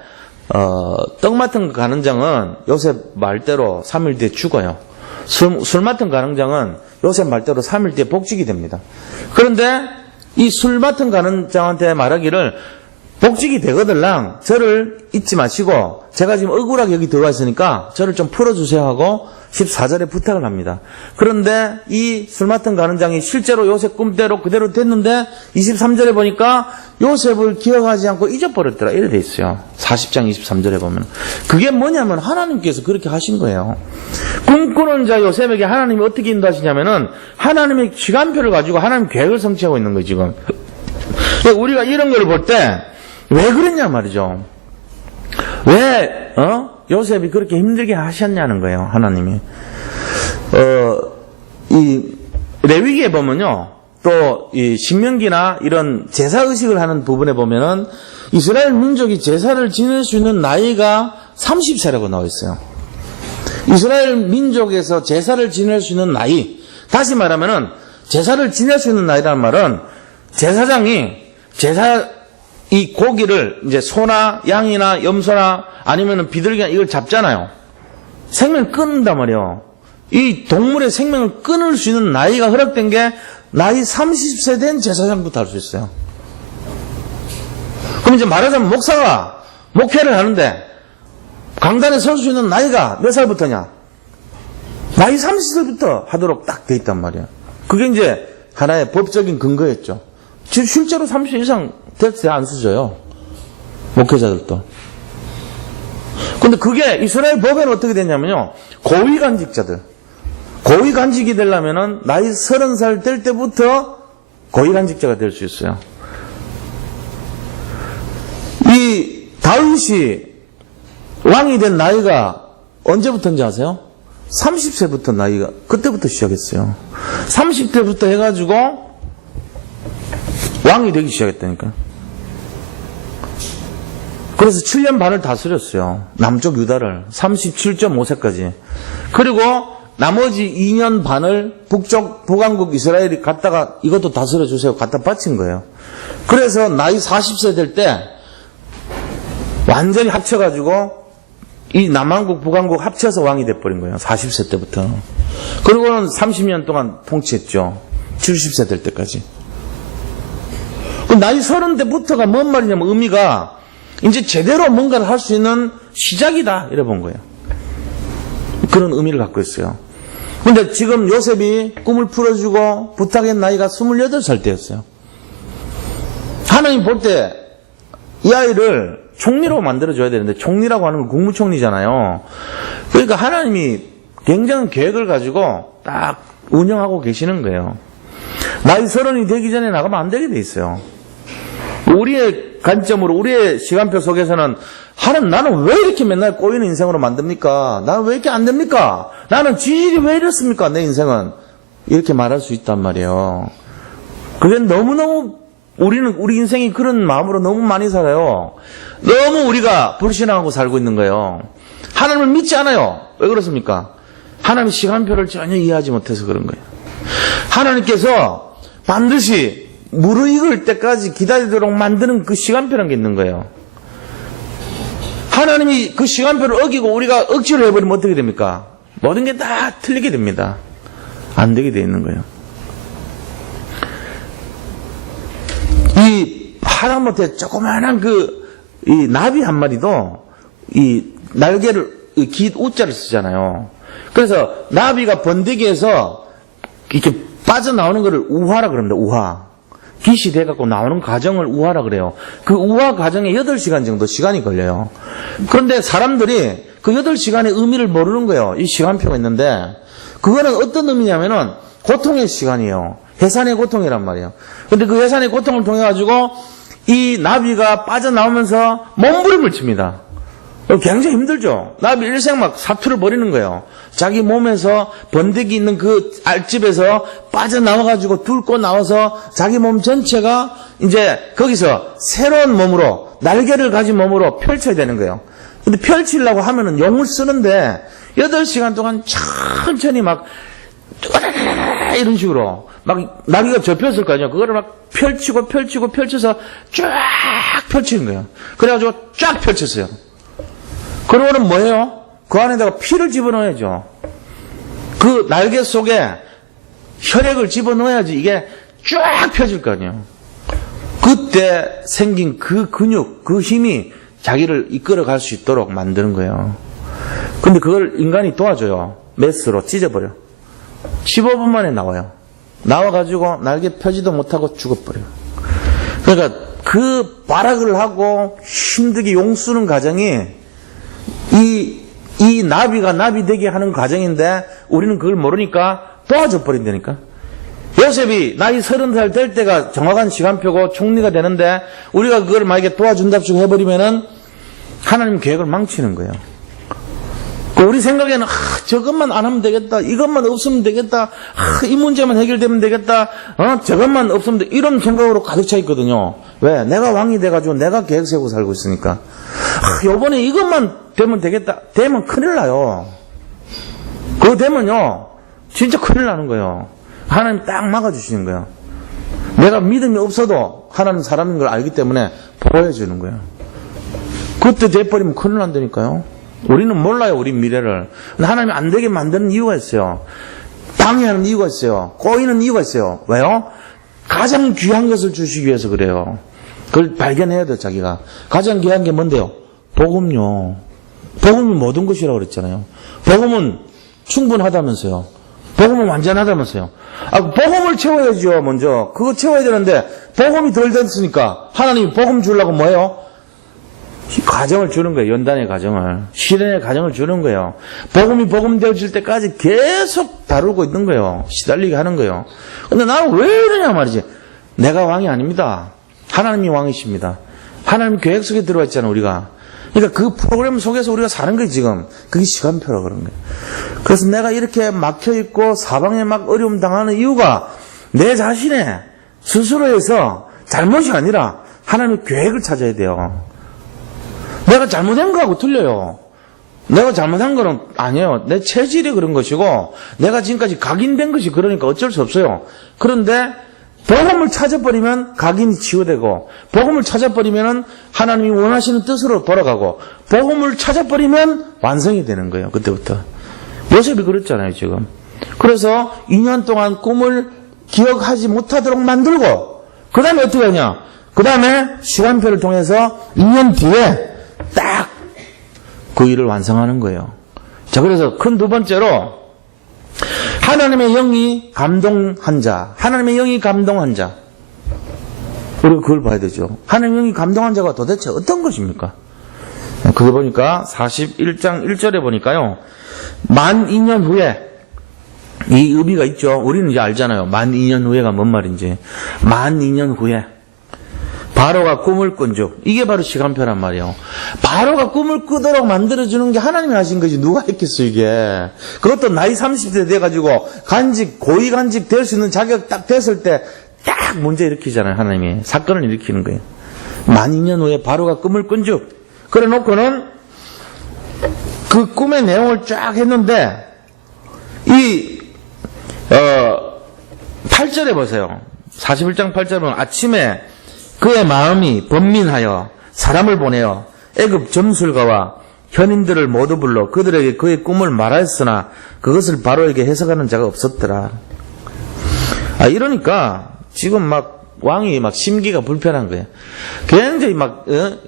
떡 맡은 가는장은 요셉 말대로 3일 뒤에 죽어요. 술 맡은 가는장은 요셉 말대로 3일 뒤에 복직이 됩니다. 그런데 이 술 맡은 가는장한테 말하기를 복직이 되거들랑 저를 잊지 마시고 제가 지금 억울하게 여기 들어와 있으니까 저를 좀 풀어주세요 하고 14절에 부탁을 합니다. 그런데 이 술 맡은 가는장이 실제로 요셉 꿈대로 그대로 됐는데 23절에 보니까 요셉을 기억하지 않고 잊어버렸더라. 이래 돼 있어요. 40장 23절에 보면. 그게 뭐냐면 하나님께서 그렇게 하신 거예요. 꿈꾸는 자 요셉에게 하나님이 어떻게 인도하시냐면은 하나님의 시간표를 가지고 하나님 계획을 성취하고 있는 거예요 지금. 우리가 이런 걸 볼 때 왜 그랬냐 말이죠. 왜 요셉이 그렇게 힘들게 하셨냐는 거예요. 하나님이. 이 레위기에 보면요. 또 이 신명기나 이런 제사 의식을 하는 부분에 보면은 이스라엘 민족이 제사를 지낼 수 있는 나이가 30세라고 나와 있어요. 이스라엘 민족에서 제사를 지낼 수 있는 나이. 다시 말하면은 제사를 지낼 수 있는 나이라는 말은 제사장이 이 고기를 이제 소나 양이나 염소나 아니면은 비둘기나 이걸 잡잖아요. 생명을 끊는단 말이에요. 이 동물의 생명을 끊을 수 있는 나이가 허락된 게 나이 30세 된 제사장부터 할 수 있어요. 그럼 이제 말하자면 목사가 목회를 하는데 강단에 설 수 있는 나이가 몇 살부터냐? 나이 30살부터 하도록 딱 돼 있단 말이에요. 그게 이제 하나의 법적인 근거였죠. 지금 실제로 30세 이상 될 때 안 쓰져요. 목회자들도. 근데 그게 이스라엘 법에는 어떻게 됐냐면요. 고위간직자들. 고위간직이 되려면은 나이 30살 될 때부터 고위간직자가 될 수 있어요. 이 다윗이 왕이 된 나이가 언제부터인지 아세요? 30세부터 나이가 그때부터 시작했어요. 30대부터 해가지고 왕이 되기 시작했다니까. 그래서 7년 반을 다스렸어요. 남쪽 유다를 37.5세까지. 그리고 나머지 2년 반을 북왕국 이스라엘이 갖다가 이것도 다스려 주세요. 갖다 바친 거예요. 그래서 나이 40세 될 때 완전히 합쳐가지고 이 남왕국 북왕국 합쳐서 왕이 돼버린 거예요. 40세 때부터. 그리고는 30년 동안 통치했죠. 70세 될 때까지. 나이 30대부터가 뭔 말이냐면 의미가 이제 제대로 뭔가를 할 수 있는 시작이다. 이래 본 거예요. 그런 의미를 갖고 있어요. 근데 지금 요셉이 꿈을 풀어주고 부탁한 나이가 28살 때였어요. 하나님 볼 때 이 아이를 총리로 만들어줘야 되는데, 총리라고 하는 건 국무총리잖아요. 그러니까 하나님이 굉장한 계획을 가지고 딱 운영하고 계시는 거예요. 나이 30이 되기 전에 나가면 안 되게 돼 있어요. 우리의 관점으로, 우리의 시간표 속에서는 하나님, 나는 왜 이렇게 맨날 꼬이는 인생으로 만듭니까? 나는 왜 이렇게 안 됩니까? 나는 지질이 왜 이렇습니까? 내 인생은. 이렇게 말할 수 있단 말이에요. 그게 너무너무 우리 인생이 그런 마음으로 너무 많이 살아요. 너무 우리가 불신앙하고 살고 있는 거예요. 하나님을 믿지 않아요. 왜 그렇습니까? 하나님의 시간표를 전혀 이해하지 못해서 그런 거예요. 하나님께서 반드시 무르익을 때까지 기다리도록 만드는 그 시간표라는 게 있는 거예요. 하나님이 그 시간표를 어기고 우리가 억지로 해버리면 어떻게 됩니까? 모든 게 다 틀리게 됩니다. 안 되게 돼 있는 거예요. 이 하다못해 조그마한 이 나비 한 마리도 이 날개를 깃 우자를 쓰잖아요. 그래서 나비가 번데기에서 이렇게 빠져나오는 것을 우화라 그럽니다. 우화. 깃이 돼갖고 나오는 과정을 우화라 그래요. 그 우화 과정에 8시간 정도 시간이 걸려요. 그런데 사람들이 그 8시간의 의미를 모르는 거예요. 이 시간표가 있는데, 그거는 어떤 의미냐면은 고통의 시간이에요. 해산의 고통이란 말이에요. 근데 그 해산의 고통을 통해가지고 이 나비가 빠져나오면서 몸부림을 칩니다. 굉장히 힘들죠. 나비 일생 막 사투를 벌이는 거예요. 자기 몸에서 번데기 있는 그 알집에서 빠져나와가지고 뚫고 나와서 자기 몸 전체가 이제 거기서 새로운 몸으로, 날개를 가진 몸으로 펼쳐야 되는 거예요. 근데 펼치려고 하면은 용을 쓰는데 8시간 동안 천천히 막 이런 식으로 막 나비가 접혔을 거 아니에요. 그거를 막 펼쳐서 쫙 펼치는 거예요. 그래가지고 쫙 펼쳤어요. 그러고는 뭐예요? 그 안에다가 피를 집어넣어야죠. 그 날개 속에 혈액을 집어넣어야지 이게 쫙 펴질 거 아니에요. 그때 생긴 그 근육, 그 힘이 자기를 이끌어갈 수 있도록 만드는 거예요. 근데 그걸 인간이 도와줘요. 메스로 찢어버려. 15분 만에 나와요. 나와가지고 날개 펴지도 못하고 죽어버려요. 그러니까 그 발악을 하고 힘들게 용쓰는 과정이 이 나비가 나비 되게 하는 과정인데 우리는 그걸 모르니까 도와줘 버린다니까. 요셉이 나이 30살 될 때가 정확한 시간표고 총리가 되는데 우리가 그걸 만약에 도와준답시고 해버리면은 하나님 계획을 망치는 거예요. 우리 생각에는 저것만 안 하면 되겠다, 이것만 없으면 되겠다, 이 문제만 해결되면 되겠다, 저것만 없으면 되겠다, 이런 생각으로 가득 차 있거든요. 왜? 내가 왕이 돼가지고 내가 계획 세우고 살고 있으니까. 요번에 이것만 되면 되겠다. 되면 큰일 나요. 그거 되면요 진짜 큰일 나는 거예요. 하나님 딱 막아주시는 거예요. 내가 믿음이 없어도 하나님 사람인 걸 알기 때문에 보여주는 거예요. 그때 돼버리면 큰일 난다니까요. 우리는 몰라요, 우리 미래를. 하나님이 안 되게 만드는 이유가 있어요. 방해하는 이유가 있어요. 꼬이는 이유가 있어요. 왜요? 가장 귀한 것을 주시기 위해서 그래요. 그걸 발견해야 돼요, 자기가. 가장 귀한 게 뭔데요? 복음요. 복음은 모든 것이라고 그랬잖아요. 복음은 충분하다면서요. 복음은 완전하다면서요. 복음을 채워야죠, 먼저. 그거 채워야 되는데, 복음이 덜 됐으니까, 하나님이 복음 주려고 뭐예요? 과정을 주는 거예요. 연단의 과정을. 실현의 과정을 주는 거예요. 복음이 복음 되어질 때까지 계속 다루고 있는 거예요. 시달리게 하는 거예요. 근데 나는 왜 이러냐 말이지. 내가 왕이 아닙니다. 하나님이 왕이십니다. 하나님 계획 속에 들어와 있잖아요, 우리가. 그러니까 그 프로그램 속에서 우리가 사는 거예요, 지금. 그게 시간표라고 그런 거예요. 그래서 내가 이렇게 막혀있고 사방에 막 어려움 당하는 이유가 내 자신의 스스로에서 잘못이 아니라 하나님의 계획을 찾아야 돼요. 내가 잘못한 거하고 틀려요. 내가 잘못한 거는 아니에요. 내 체질이 그런 것이고 내가 지금까지 각인된 것이 그러니까 어쩔 수 없어요. 그런데 복음을 찾아버리면 각인이 치유되고 복음을 찾아버리면 하나님이 원하시는 뜻으로 돌아가고 복음을 찾아버리면 완성이 되는 거예요. 그때부터. 요셉이 그랬잖아요, 지금. 그래서 2년 동안 꿈을 기억하지 못하도록 만들고 그 다음에 어떻게 하냐. 그 다음에 시간표를 통해서 2년 뒤에 딱 그 일을 완성하는 거예요. 자, 그래서 큰 두 번째로 하나님의 영이 감동한 자. 하나님의 영이 감동한 자. 우리가 그걸 봐야 되죠. 하나님의 영이 감동한 자가 도대체 어떤 것입니까? 그게 보니까 41장 1절에 보니까요. 만 2년 후에 이 의미가 있죠. 우리는 이제 알잖아요. 만 2년 후에가 뭔 말인지. 만 2년 후에 바로가 꿈을 꾼 즉. 이게 바로 시간표란 말이에요. 바로가 꿈을 꾸도록 만들어주는 게 하나님이 하신 거지. 누가 했겠어 이게. 그것도 나이 30대 돼가지고 고위 간직 될 수 있는 자격 딱 됐을 때 딱 문제 일으키잖아요. 하나님이. 사건을 일으키는 거예요. 만 2년 후에 바로가 꿈을 꾼 즉. 그래 놓고는 그 꿈의 내용을 쫙 했는데 이 8절에 보세요. 41장 8절에 보면 아침에 그의 마음이 번민하여 사람을 보내어 애굽 점술가와 현인들을 모두 불러 그들에게 그의 꿈을 말하였으나 그것을 바로에게 해석하는 자가 없었더라. 이러니까 지금 막 왕이 막 심기가 불편한 거예요. 굉장히 막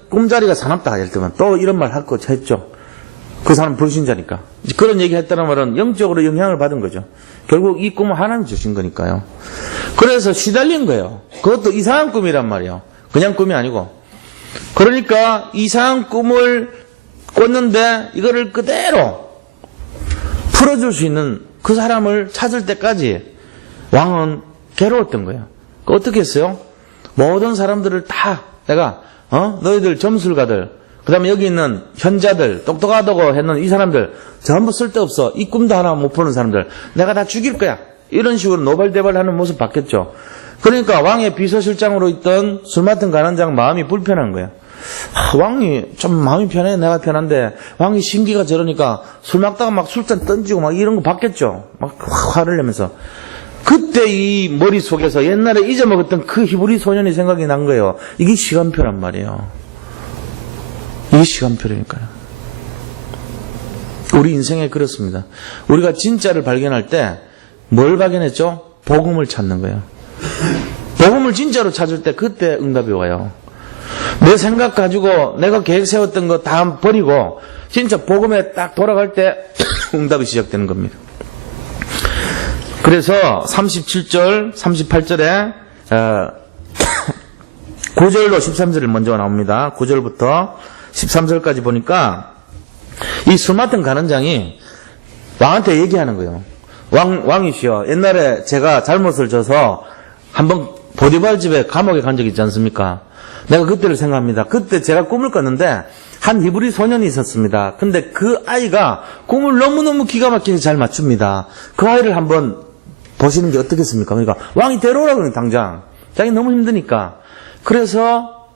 꿈자리가 사납다 할 때만 또 이런 말 하고 했죠. 그 사람 불신자니까. 그런 얘기 했다는 말은 영적으로 영향을 받은 거죠. 결국 이 꿈은 하나님 주신 거니까요. 그래서 시달린 거예요. 그것도 이상한 꿈이란 말이에요. 그냥 꿈이 아니고. 그러니까 이상한 꿈을 꿨는데 이거를 그대로 풀어줄 수 있는 그 사람을 찾을 때까지 왕은 괴로웠던 거예요. 어떻게 했어요? 모든 사람들을 다 내가 너희들 점술가들 그 다음에 여기 있는 현자들 똑똑하다고 했는 이 사람들 전부 쓸데없어. 이 꿈도 하나 못 푸는 사람들 내가 다 죽일 거야. 이런 식으로 노발대발하는 모습 봤겠죠. 그러니까 왕의 비서실장으로 있던 술 맡은 간원장 마음이 불편한 거예요. 왕이 좀 마음이 편해. 내가 편한데 왕이 심기가 저러니까 술 먹다가 막 술잔 던지고 막 이런 거 봤겠죠. 막 화를 내면서. 그때 이 머릿속에서 옛날에 잊어먹었던 그 히브리 소년이 생각이 난 거예요. 이게 시간표란 말이에요. 이게 시간표라니까요. 우리 인생에 그렇습니다. 우리가 진짜를 발견할 때 뭘 발견했죠? 복음을 찾는 거예요. 복음을 진짜로 찾을 때 그때 응답이 와요. 내 생각 가지고 내가 계획 세웠던 거 다 버리고 진짜 복음에 딱 돌아갈 때 응답이 시작되는 겁니다. 그래서 37절, 38절에 9절로 13절이 먼저 나옵니다. 9절부터 13절까지 보니까 이 술 맡은 간원장이 왕한테 얘기하는 거예요. 왕이시여, 옛날에 제가 잘못을 져서 한번 보디발 집에 감옥에 간 적이 있지 않습니까? 내가 그때를 생각합니다. 그때 제가 꿈을 꿨는데 한 히브리 소년이 있었습니다. 근데 그 아이가 꿈을 너무너무 기가 막히게 잘 맞춥니다. 그 아이를 한번 보시는 게 어떻겠습니까? 그러니까 왕이 데려오라고 그러는 당장. 자기 너무 힘드니까. 그래서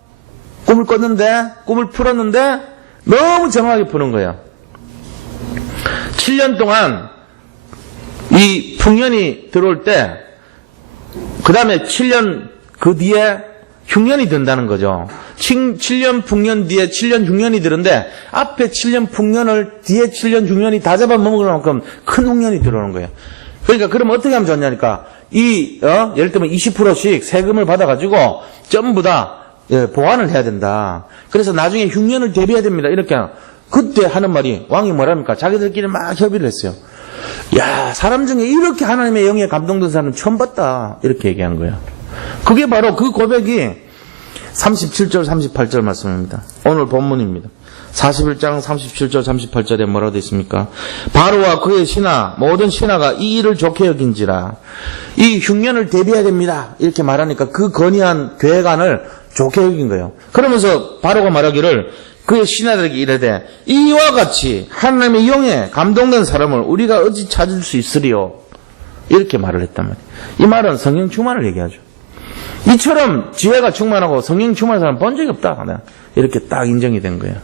꿈을 꿨는데 꿈을 풀었는데 너무 정확하게 푸는 거예요. 7년 동안 이 풍년이 들어올 때 그 다음에 7년 그 뒤에 흉년이 든다는 거죠. 7년 풍년 뒤에 7년 흉년이 드는데 앞에 7년 풍년을 뒤에 7년 흉년이 다 잡아먹을 만큼 큰 흉년이 들어오는 거예요. 그러니까 그러면 어떻게 하면 좋냐니까 예를 들면 20%씩 세금을 받아가지고 전부 다 보완을 해야 된다. 그래서 나중에 흉년을 대비해야 됩니다. 이렇게 그때 하는 말이 왕이 뭐랍니까? 자기들끼리 막 협의를 했어요. 야, 사람 중에 이렇게 하나님의 영에 감동된 사람은 처음 봤다. 이렇게 얘기한 거예요. 그게 바로 그 고백이 37절 38절 말씀입니다. 오늘 본문입니다. 41장 37절 38절에 뭐라고 되어 있습니까? 바로와 그의 신하 모든 신하가 이 일을 좋게 여긴지라. 이 흉년을 대비해야 됩니다. 이렇게 말하니까 그 건의한 계획안을 좋게 여긴 거예요. 그러면서 바로가 말하기를 그의 신하들에게 이르되 이와 같이 하나님의 영에 감동된 사람을 우리가 어찌 찾을 수 있으리요? 이렇게 말을 했단 말이에요. 이 말은 성령 충만을 얘기하죠. 이처럼 지혜가 충만하고 성령 충만한 사람 본 적이 없다. 이렇게 딱 인정이 된 거예요.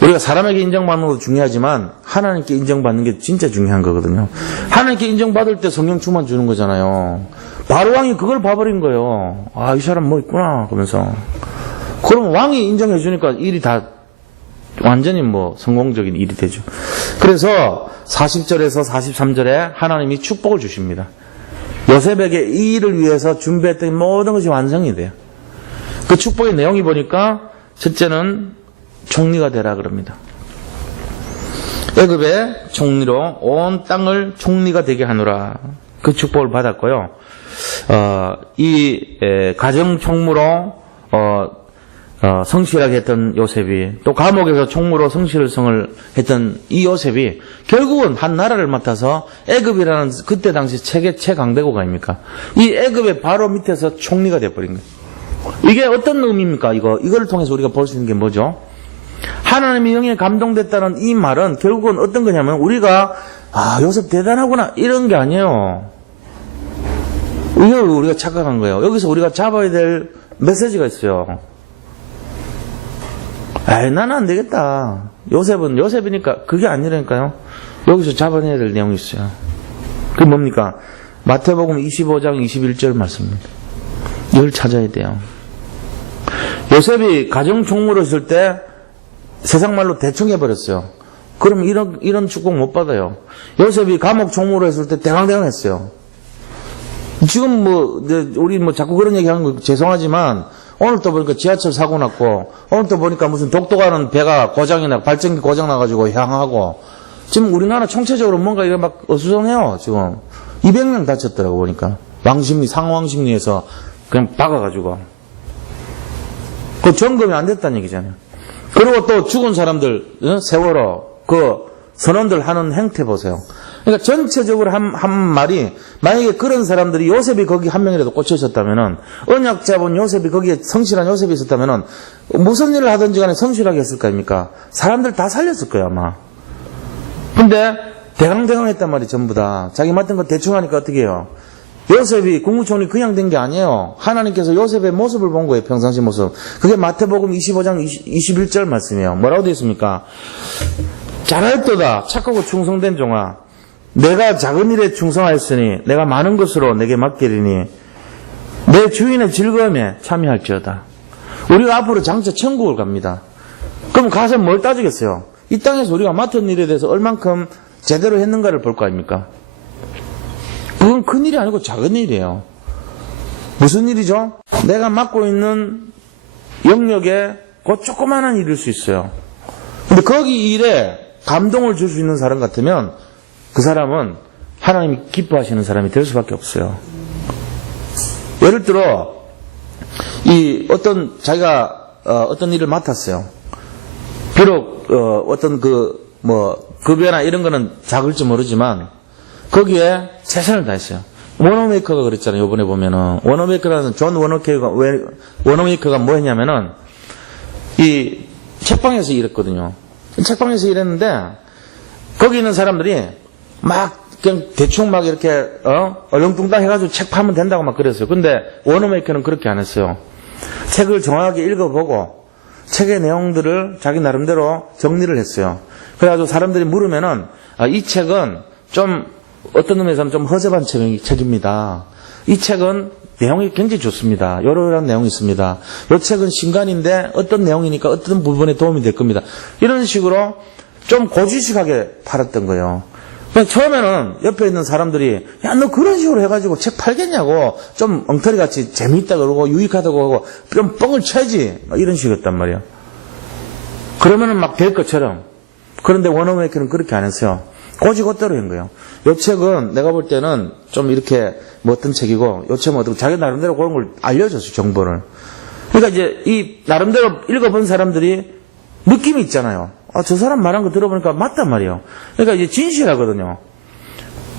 우리가 사람에게 인정받는 것도 중요하지만 하나님께 인정받는 게 진짜 중요한 거거든요. 하나님께 인정받을 때 성령 충만 주는 거잖아요. 바로 왕이 그걸 봐버린 거예요. 아, 이 사람 뭐 있구나 그러면서. 그러면 왕이 인정해 주니까 일이 다 완전히 성공적인 일이 되죠. 그래서 40절에서 43절에 하나님이 축복을 주십니다. 요셉에게 이 일을 위해서 준비했던 모든 것이 완성이 돼요. 그 축복의 내용이 보니까 첫째는 총리가 되라 그럽니다. 애굽의 총리로 온 땅을 총리가 되게 하노라. 그 축복을 받았고요. 가정 총무로 성실하게 했던 요셉이, 또 감옥에서 총무로 성실성을 했던 이 요셉이 결국은 한 나라를 맡아서 애굽이라는 그때 당시 세계 최강대국 아닙니까? 이 애굽의 바로 밑에서 총리가 돼버린 거예요. 이게 어떤 의미입니까? 이걸 통해서 우리가 볼 수 있는 게 뭐죠? 하나님의 영에 감동됐다는 이 말은 결국은 어떤 거냐면, 우리가 요셉 대단하구나 이런 게 아니에요. 이걸 우리가 착각한 거예요. 여기서 우리가 잡아야 될 메시지가 있어요. 나는 안 되겠다. 요셉은 요셉이니까. 그게 아니라니까요. 여기서 잡아내야 될 내용이 있어요. 그게 뭡니까? 마태복음 25장 21절 말씀입니다. 이걸 찾아야 돼요. 요셉이 가정 총무로 있을 때 세상 말로 대충 해버렸어요. 그럼 이런 축복 못 받아요. 요셉이 감옥 총무로 했을 때 대강대강 했어요. 지금 우리 자꾸 그런 얘기 하는 거 죄송하지만, 오늘 또 보니까 지하철 사고 났고, 오늘 또 보니까 무슨 독도 가는 배가 발전기 고장 나가지고 향하고, 지금 우리나라 총체적으로 뭔가 이게 막 어수선해요, 지금. 200명 다쳤더라고, 보니까. 상왕심리에서 그냥 박아가지고. 그 점검이 안 됐다는 얘기잖아요. 그리고 또 죽은 사람들, 세월호, 그 선원들 하는 행태 보세요. 그러니까 전체적으로 한 말이, 만약에 그런 사람들이 요셉이 거기 한 명이라도 꽂혀 있었다면은, 언약 잡은 요셉이 거기에 성실한 요셉이 있었다면은, 무슨 일을 하든지 간에 성실하게 했을 거 아닙니까? 사람들 다 살렸을 거야, 아마. 근데, 대강대강 했단 말이 전부 다. 자기 맡은 거 대충 하니까 어떻게 해요? 요셉이 국무총리 그냥 된 게 아니에요. 하나님께서 요셉의 모습을 본 거예요, 평상시 모습. 그게 마태복음 25장 21절 말씀이에요. 뭐라고 되어 있습니까? 잘하였도다, 착하고 충성된 종아. 내가 작은 일에 충성하였으니 내가 많은 것으로 내게 맡기리니 내 주인의 즐거움에 참여할지어다. 우리가 앞으로 장차 천국을 갑니다. 그럼 가서 뭘 따지겠어요? 이 땅에서 우리가 맡은 일에 대해서 얼만큼 제대로 했는가를 볼 거 아닙니까? 그건 큰 일이 아니고 작은 일이에요. 무슨 일이죠? 내가 맡고 있는 영역에 그 조그마한 일일 수 있어요. 근데 거기 일에 감동을 줄 수 있는 사람 같으면 그 사람은 하나님이 기뻐하시는 사람이 될 수밖에 없어요. 예를 들어, 자기가 어떤 일을 맡았어요. 비록 어떤 급여나 이런 거는 작을지 모르지만 거기에 최선을 다했어요. 워너메이커가 그랬잖아요. 이번에 보면은 워너메이커라는 존 워너메이커가 뭐 했냐면은 이 책방에서 일했거든요. 책방에서 일했는데 거기 있는 사람들이 막 그냥 대충 막 이렇게 얼렁뚱땅 해가지고 책 파면 된다고 막 그랬어요. 근데 워너메이커는 그렇게 안 했어요. 책을 정확하게 읽어보고 책의 내용들을 자기 나름대로 정리를 했어요. 그래가지고 사람들이 물으면은 이 책은 좀 어떤 의미에서는 좀 허접한 책입니다. 이 책은 내용이 굉장히 좋습니다. 이런 내용이 있습니다. 이 책은 신간인데 어떤 내용이니까 어떤 부분에 도움이 될 겁니다. 이런 식으로 좀 고지식하게 팔았던 거예요. 처음에는 옆에 있는 사람들이 야, 너 그런 식으로 해가지고 책 팔겠냐고 좀 엉터리같이 재미있다 그러고 유익하다고 하고 좀 뻥을 쳐야지 이런 식이었단 말이에요. 그러면은 막 될 것처럼. 그런데 워너메이커는 그렇게 안 했어요. 고지고대로 한 거예요. 이 책은 내가 볼 때는 좀 이렇게 어떤 책이고 이 책은 어떤 자기 나름대로 그런 걸 알려줬어요. 정보를. 그러니까 이제 이 나름대로 읽어본 사람들이 느낌이 있잖아요. 저 사람 말한 거 들어보니까 맞단 말이에요. 그러니까 이제 진실하거든요.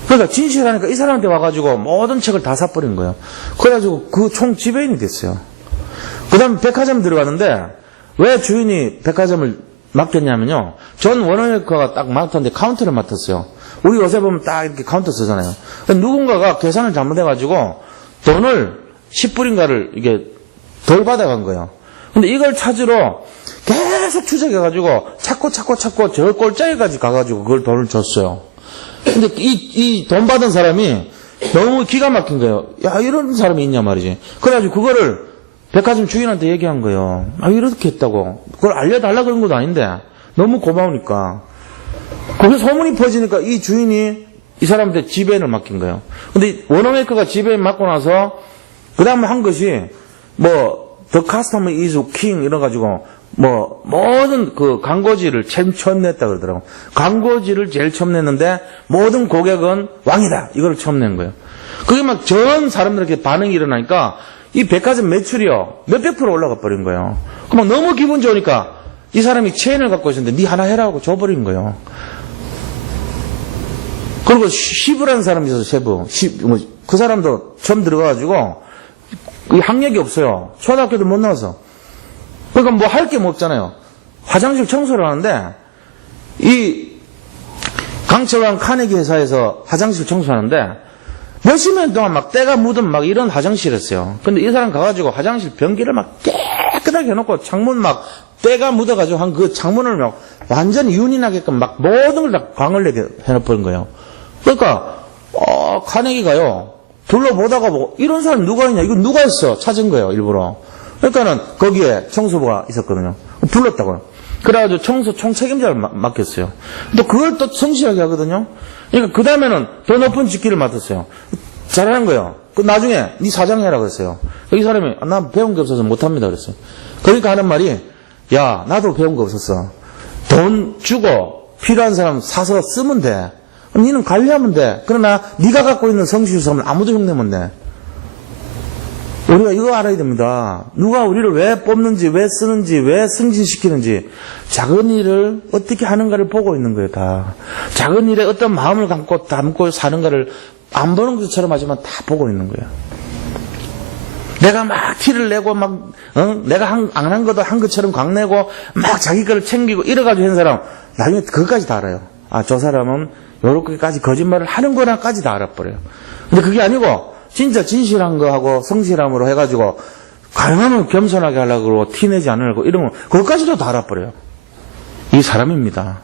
그러니까 진실하니까 이 사람한테 와가지고 모든 책을 다 사버린 거예요. 그래가지고 그 총 지배인이 됐어요. 그 다음에 백화점 들어갔는데 왜 주인이 백화점을 맡겼냐면요. 존 워너메이커가 딱 맡았는데 카운터를 맡았어요. 우리 요새 보면 딱 이렇게 카운터 쓰잖아요. 누군가가 계산을 잘못해가지고 돈을 10불인가를 이게 덜 받아간 거예요. 근데 이걸 찾으러 계속 추적해가지고 찾고 저 꼴짜기까지 가가지고 그걸 돈을 줬어요. 근데 이 돈 받은 사람이 너무 기가 막힌 거예요. 야, 이런 사람이 있냐 말이지. 그래가지고 그거를 백화점 주인한테 얘기한 거예요. 이렇게 했다고. 그걸 알려달라 그런 것도 아닌데 너무 고마우니까. 그래서 소문이 퍼지니까 이 주인이 이 사람한테 지배인을 맡긴 거예요. 근데 워너메이커가 지배인 맡고 나서 그 다음에 한 것이 The customer is king 이래가지고 뭐 모든 그 광고지를 제일 처음 냈다 그러더라고. 광고지를 제일 처음 냈는데 모든 고객은 왕이다 이걸 처음 낸 거예요. 그게 막 전 사람들에게 반응이 일어나니까 이 백화점 매출이요 몇백 프로 올라가 버린 거예요. 그럼 너무 기분 좋으니까 이 사람이 체인을 갖고 있었는데 네 하나 해라 하고 줘버린 거예요. 그리고 시부라는 사람이 있어서 셰프 그 사람도 처음 들어가가지고 학력이 없어요. 초등학교도 못 나와서. 그러니까 뭐 할 게 뭐 없잖아요. 화장실 청소를 하는데 이 강철왕 카네기 회사에서 화장실 청소하는데 몇십 년 동안 막 때가 묻은 막 이런 화장실이었어요. 근데 이 사람 가가지고 화장실 변기를 막 깨끗하게 해놓고 창문 막 때가 묻어가지고 한 그 창문을 막 완전히 윤이 나게끔 막 모든 걸 다 광을 내게 해놓은 거예요. 그러니까 카네기가요 둘러보다가 뭐 이런 사람 누가 있냐 이거 누가 있어 찾은 거예요 일부러. 그러니까는 거기에 청소부가 있었거든요. 불렀다고요. 그래가지고 청소 총책임자를 맡겼어요. 또 그걸 또 성실하게 하거든요. 그러니까 그 다음에는 더 높은 직기를 맡았어요. 잘하는 거예요. 그 나중에 네 사장 해라 그랬어요. 이 사람이 나 배운 게 없어서 못합니다 그랬어요. 그러니까 하는 말이 야 나도 배운 거 없었어. 돈 주고 필요한 사람 사서 쓰면 돼. 니는 관리하면 돼. 그러나 네가 갖고 있는 성실성은 아무도 흉내면 돼. 우리가 이거 알아야 됩니다. 누가 우리를 왜 뽑는지, 왜 쓰는지, 왜 승진시키는지 작은 일을 어떻게 하는가를 보고 있는 거예요. 다. 작은 일에 어떤 마음을 담고 사는가를 안 보는 것처럼 하지만 다 보고 있는 거예요. 내가 막 티를 내고 내가 안 한 것도 한 것처럼 광내고 막 자기 거를 챙기고 이래가지고 한 사람 나중에 그것까지 다 알아요. 아, 저 사람은 요렇게까지 거짓말을 하는구나까지 다 알아버려요. 근데 그게 아니고 진짜 진실한 거하고 성실함으로 해가지고 가능하면 겸손하게 하려고 그러고 티내지 않으려고 이러면 그것까지도 다 알아버려요. 이 사람입니다.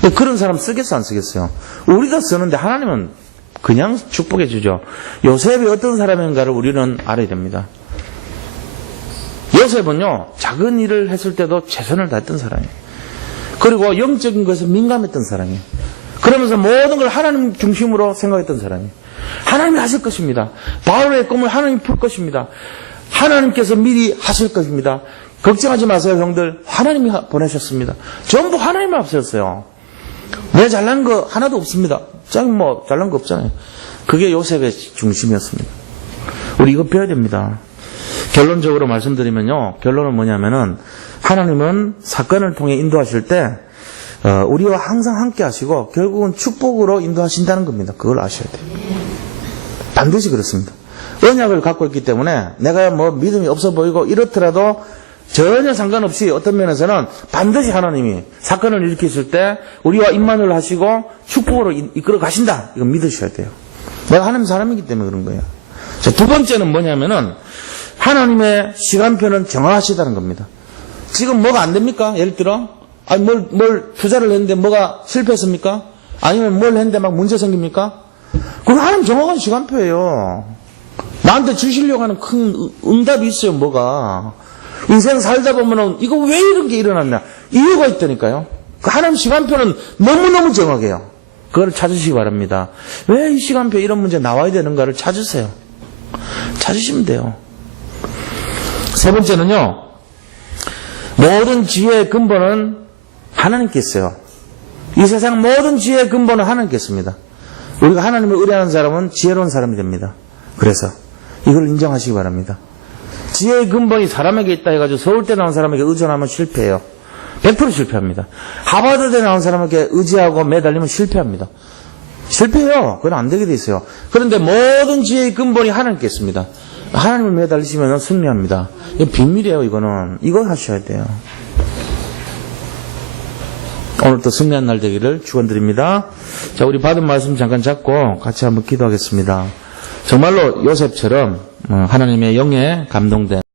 근데 그런 사람 쓰겠어 안 쓰겠어요? 우리도 쓰는데 하나님은 그냥 축복해 주죠. 요셉이 어떤 사람인가를 우리는 알아야 됩니다. 요셉은요 작은 일을 했을 때도 최선을 다했던 사람이에요. 그리고 영적인 것에 민감했던 사람이에요. 그러면서 모든 걸 하나님 중심으로 생각했던 사람이에요. 하나님이 하실 것입니다. 바울의 꿈을 하나님이 풀 것입니다. 하나님께서 미리 하실 것입니다. 걱정하지 마세요 형들. 하나님이 보내셨습니다. 전부 하나님을 앞세웠어요. 내 잘난 거 하나도 없습니다. 잘난 거 없잖아요. 그게 요셉의 중심이었습니다. 우리 이거 배워야 됩니다. 결론적으로 말씀드리면요. 결론은 뭐냐면은 하나님은 사건을 통해 인도하실 때 우리와 항상 함께 하시고 결국은 축복으로 인도하신다는 겁니다. 그걸 아셔야 돼요. 반드시 그렇습니다. 언약을 갖고 있기 때문에 내가 뭐 믿음이 없어 보이고 이렇더라도 전혀 상관없이 어떤 면에서는 반드시 하나님이 사건을 일으키실 때 우리와 임만을 하시고 축복으로 이끌어 가신다. 이거 믿으셔야 돼요. 내가 하나님 사람이기 때문에 그런 거예요. 자, 두 번째는 뭐냐면은 하나님의 시간표는 정확하시다는 겁니다. 지금 뭐가 안 됩니까? 예를 들어 아니 뭘 투자를 했는데 뭐가 실패했습니까? 아니면 뭘 했는데 막 문제 생깁니까? 그건 하나님 정확한 시간표예요. 나한테 주시려고 하는 큰 응답이 있어요. 뭐가 인생 살다 보면은 이거 왜 이런 게 일어났냐 이유가 있다니까요. 그 하나님 시간표는 너무너무 정확해요. 그걸 찾으시기 바랍니다. 왜 이 시간표에 이런 문제 나와야 되는가를 찾으세요. 찾으시면 돼요. 세 번째는요. 모든 지혜의 근본은 하나님께 있어요. 이 세상 모든 지혜의 근본은 하나님께 있습니다. 우리가 하나님을 의뢰하는 사람은 지혜로운 사람이 됩니다. 그래서 이걸 인정하시기 바랍니다. 지혜의 근본이 사람에게 있다 해가지고 서울대 나온 사람에게 의존하면 실패해요. 100% 실패합니다. 하버드대 나온 사람에게 의지하고 매달리면 실패합니다. 실패해요. 그건 안 되게 돼 있어요. 그런데 모든 지혜의 근본이 하나님께 있습니다. 하나님을 매달리시면 승리합니다. 이거 비밀이에요. 이거는. 이거 하셔야 돼요. 오늘 또 승리한 날 되기를 축원드립니다. 자, 우리 받은 말씀 잠깐 잡고 같이 한번 기도하겠습니다. 정말로 요셉처럼 하나님의 영에 감동된